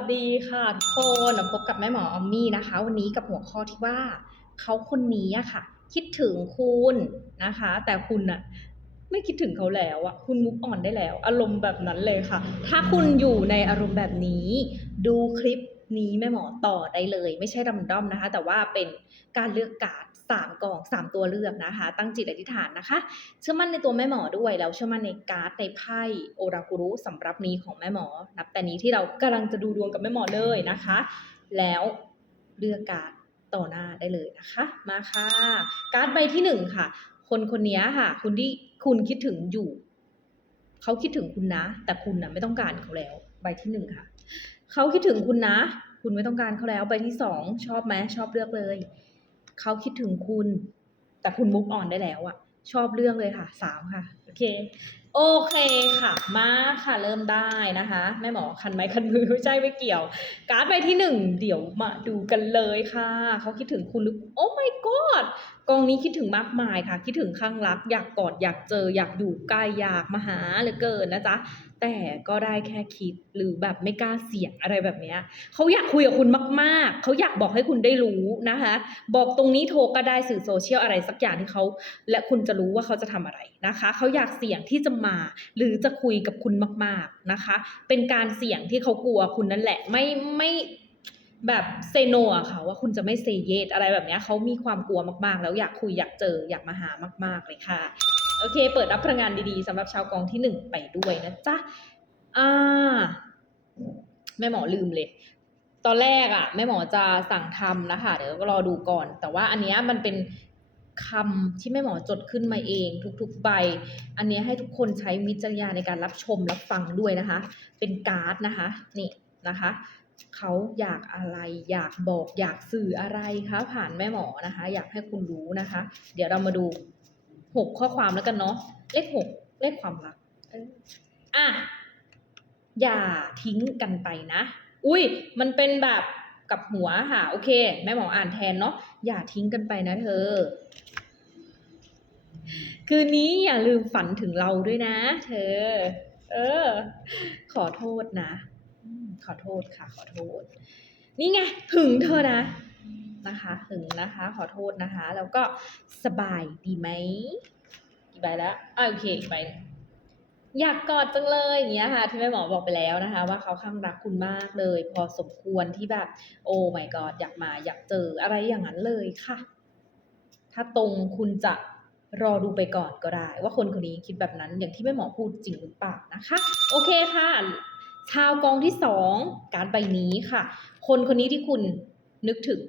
สดีค่ะทุกคนพบกับแม่หมอออมมี่นะคะ วันนี้กับหัวข้อที่ว่าเขาคนนี้อะค่ะ คิดถึงคุณนะคะ แต่คุณอะไม่คิดถึงเขาแล้วอะคุณมุกอ่อนได้แล้ว อารมณ์แบบนั้นเลยค่ะ ถ้าคุณอยู่ในอารมณ์แบบนี้ ดูคลิปนี้แม่หมอต่อได้เลย ไม่ใช่ดัมด้อมนะคะ แต่ว่าเป็นการเลือกการ์ด สามกล่องสามตัวเลือกนะคะ ตั้งจิตอธิษฐานนะคะ เชื่อมั่นในตัวแม่หมอด้วยแล้วเชื่อมั่นในการ์ดในไพ่โอรากุรุสำหรับนี้ของแม่หมอ นับแต่นี้ที่เรากำลังจะดูดวงกับแม่หมอเลยนะคะ แล้วเลือกการ์ดต่อหน้าได้เลยนะคะ มาค่ะ การ์ดใบที่หนึ่งค่ะ คนคนนี้ค่ะ คุณที่คุณคิดถึงอยู่เขาคิดถึงคุณนะ แต่คุณนะไม่ต้องการเขาแล้ว ใบที่หนึ่งค่ะเขาคิดถึงคุณนะ คุณไม่ต้องการเขาแล้ว ใบที่สองชอบไหมชอบเลือกเลย เขาคิดถึงคุณ แต่คุณมุกออนได้แล้วอะชอบเรื่องเลยค่ะสามค่ะ โอเค โอเคค่ะ มาค่ะ เริ่มได้นะคะ แม่หมอคันไม้คันมือไม่ใช่ไม่เกี่ยว การ์ดใบที่หนึ่งเดี๋ยวมาดูกันเลยค่ะ เขาคิดถึงคุณหรือโอ้ my god กองนี้คิดถึงมากมายค่ะ คิดถึงข้างรัก อยากกอดอยากเจอ อยากอยู่ใกล้อยากมาหาเหลือเกินนะจ๊ะ แต่ก็ได้แค่คิดหรือแบบไม่กล้าเสี่ยงอะไรแบบเนี้ยเขาอยากคุยกับคุณมาก ๆ เขาอยากบอกให้คุณได้รู้นะคะ บอกตรงนี้โทรก็ได้สื่อโซเชียลอะไรสักอย่างที่เขาและคุณจะรู้ว่าเขาจะทำอะไรนะคะ เขาอยากเสี่ยงที่จะมา หรือจะคุยกับคุณมาก ๆนะคะ เป็นการเสี่ยงที่เขากลัวคุณนั่นแหละ ไม่ไม่แบบเซโนอะค่ะว่าคุณจะไม่เซเยสอะไรแบบนี้เขามีความกลัวมากๆ แล้วอยากคุยอยากเจออยากมาหามาก ๆ เลยค่ะ โอเค เปิดรับพลังงานดีๆสำหรับชาวกองที่หนึ่งไปด้วยนะจ๊ะอ่าแม่หมอลืมเลย ตอนแรกอะแม่หมอจะสั่งทำนะคะเดี๋ยวก็รอดูก่อน แต่ว่าอันเนี้ยมันเป็นคำที่แม่หมอจดขึ้นมาเองทุกๆใบ อันเนี้ยให้ทุกคนใช้วิจารณญาณในการรับชมรับฟังด้วยนะคะ เป็นการ์ดนะคะ นี่นะคะเขาอยากอะไรอยากบอกอยากสื่ออะไรคะผ่านแม่หมอนะคะ อยากให้คุณรู้นะคะ เดี๋ยวเรามาดู หกข้อความแล้วกันเนาะเลขหกเลขความรักอะอย่าทิ้งกันไปนะ อุ้ยมันเป็นแบบกับหัวค่ะ โอเค แม่หมออ่านแทนเนาะอย่าทิ้งกันไปนะเธอ คืนนี้อย่าลืมฝันถึงเราด้วยนะ เธอ เออ ขอโทษนะ ขอโทษค่ะ ขอโทษ นี่ไงหึงเธอนะนะคะหึงนะคะ ขอโทษนะคะ แล้วก็สบายดีไหมกี่ใบแล้วอะโอเคอีกใบอยากกอดจังเลยอย่างเงี้ยค่ะ ที่แม่หมอบอกไปแล้วนะคะ ว่าเขาข้างรักคุณมากเลย พอสมควรที่แบบ โอ้ my god อยากมาอยากเจออะไรอย่างนั้นเลยค่ะ ถ้าตรงคุณจะรอดูไปก่อนก็ได้ ว่าคนคนนี้คิดแบบนั้นอย่างที่แม่หมอพูดจริงหรือเปล่านะคะ โอเคค่ะ ชาวกองที่สองการใบนี้ค่ะ คนคนนี้ที่คุณนึกถึง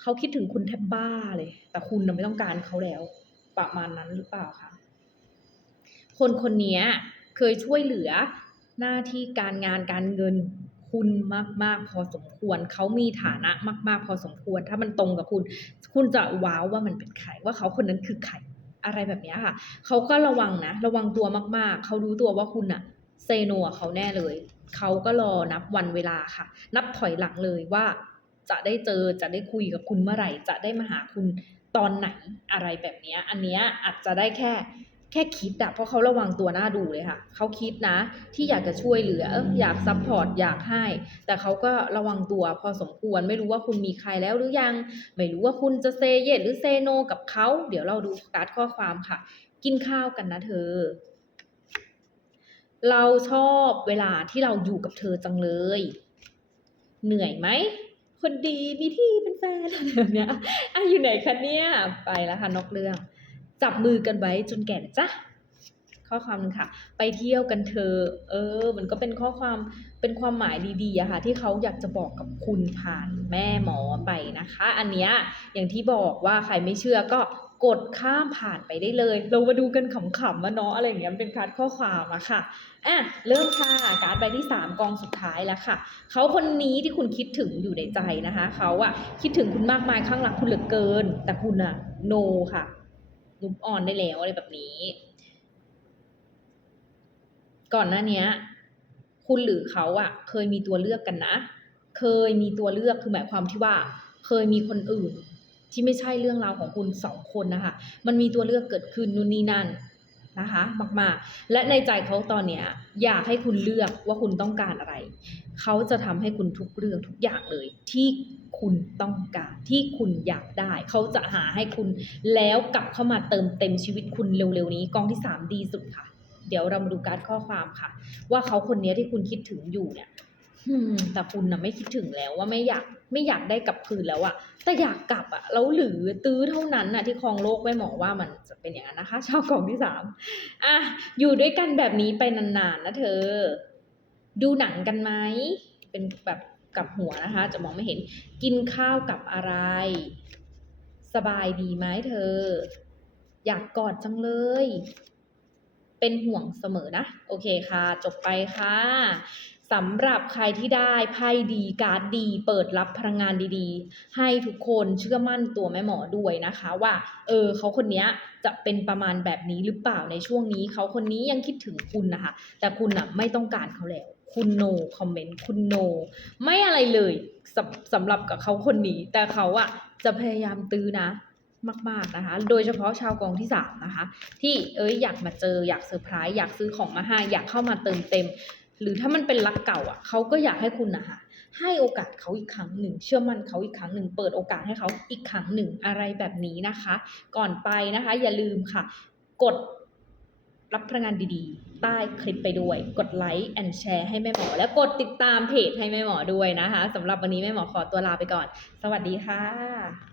เขาคิดถึงคุณแทบบ้าเลย แต่คุณน่ะไม่ต้องการเขาแล้ว ประมาณนั้นหรือเปล่าคะคนคนนี้เคยช่วยเหลือหน้าที่การงานการเงินคุณมาก ๆ พอสมควร เขามีฐานะมาก ๆ พอสมควร ถ้ามันตรงกับคุณ คุณจะว้าวว่ามันเป็นใครว่าเขาคนนั้นคือใครอะไรแบบนี้ค่ะ เขาก็ระวังนะ ระวังตัวมาก ๆ เขารู้ตัวว่าคุณอะเซโนเขาแน่เลย เขาก็รอนับวันเวลาค่ะ นับถอยหลังเลยว่าจะได้เจอจะได้คุยกับคุณเมื่อไหร่ จะได้มาหาคุณตอนไหนอะไรแบบนี้ อันเนี้ยอาจจะได้แค่แค่คิดอะเพราะเขาระวังตัวหน้าดูเลยค่ะ เขาคิดนะ ที่อยากจะช่วยเหลือ อยากซัพพอร์ต อยากให้ แต่เขาก็ระวังตัวพอสมควร ไม่รู้ว่าคุณมีใครแล้วหรือยัง ไม่รู้ว่าคุณจะเซเยสหรือเซโน กับเขา เดี๋ยวเราดูการ์ดข้อความค่ะ กินข้าวกันนะเธอ เราชอบเวลาที่เราอยู่กับเธอจังเลย เหนื่อยไหม คนดีมีที่เป็นแฟนอะไรแบบเนี้ยอะอยู่ไหนคะเนี่ย ไปแล้วค่ะนอกเรื่อง จับมือกันไว้จนแก่นะจ๊ะข้อความหนึงค่ะ ไปเที่ยวกันเธอ เออ มันก็เป็นข้อความเป็นความหมายดีๆอะค่ะ ที่เขาอยากจะบอกกับคุณผ่านแม่หมอไปนะคะ อันเนี้ยอย่างที่บอกว่าใครไม่เชื่อก็ กดข้ามผ่านไปได้เลย เรามาดูกันขำๆมาเนาะอะไรอย่างเงี้ยเป็นการดข้อความอะค่ะอะเริ่มค่ะการ์ดใบที่สามกองสุดท้ายแล้วค่ะเขาคนนี้ที่คุณคิดถึงอยู่ในใจนะคะเขาอะคิดถึงคุณมากมายข้างรักคุณเหลือเกิน แต่คุณอะโนค่ะนุบออนได้แล้วอะไรแบบนี้ ก่อนหน้านี้คุณหรือเขาอะเคยมีตัวเลือกกันนะ เคยมีตัวเลือกคือหมายความที่ว่า เคยมีคนอื่น ที่ไม่ใช่เรื่องราวของคุณสองคนนะคะ มันมีตัวเลือกเกิดขึ้นนู่นนี่นั่นนะคะมากๆ และในใจเขาตอนเนี้ยอยากให้คุณเลือกว่าคุณต้องการอะไร เขาจะทำให้คุณทุกเรื่องทุกอย่างเลย ที่คุณต้องการที่คุณอยากได้ เขาจะหาให้คุณแล้วกลับเข้ามาเติมเต็มชีวิตคุณเร็วๆนี้กองที่สามดีสุดค่ะ เดี๋ยวเรามาดูการข้อความค่ะ ว่าเขาคนนี้ที่คุณคิดถึงอยู่เนี่ยแต่คุณนะไม่คิดถึงแล้วว่าไม่อยาก ไม่อยากได้กลับคืนแล้วอะแต่อยากกลับอะแล้วหรือตื้อเท่านั้นน่ะที่ครองโลกแม่หมอว่ามันจะเป็นอย่างนั้นนะคะ ชาวกล่องที่สามอะอยู่ด้วยกันแบบนี้ไปนานๆนะเธอ ดูหนังกันไหมเป็นแบบกับหัวนะคะ จะมองไม่เห็นกินข้าวกับอะไร สบายดีไหมเธอ อยากกอดจังเลย เป็นห่วงเสมอนะ โอเคค่ะ จบไปค่ะ สำหรับใครที่ได้ไพ่ดีการ์ดดี เปิดรับพลังงานดีๆ ให้ทุกคนเชื่อมั่นตัวแม่หมอด้วยนะคะว่าเออเขาคนนี้จะเป็นประมาณแบบนี้หรือเปล่าในช่วงนี้เขาคนนี้ยังคิดถึงคุณนะคะ แต่คุณน่ะไม่ต้องการเขาแล้ว คุณโนคอมเมนต์คุณโนไม่อะไรเลยสำสำหรับกับเขาคนนี้ แต่เขาอะจะพยายามตื้อนะมากๆนะคะ โดยเฉพาะชาวกองที่สามนะคะ ที่เอ้ยอยากมาเจออยากเซอร์ไพรส์อยากซื้อของมาให้อยากเข้ามาเติมเต็ม หรือถ้ามันเป็นรักเก่าอะเขาก็อยากให้คุณนะคะให้โอกาสเขาอีกครั้งหนึ่ง เชื่อมั่นเขาอีกครั้งหนึ่ง เปิดโอกาสให้เขาอีกครั้งหนึ่งอะไรแบบนี้นะคะ ก่อนไปนะคะ อย่าลืมค่ะ กดรับพลังงานดีๆ ใต้คลิปไปด้วย กดไลค์แอนแชร์ให้แม่หมอ และกดติดตามเพจให้แม่หมอด้วยนะคะสำหรับวันนี้แม่หมอขอตัวลาไปก่อน สวัสดีค่ะ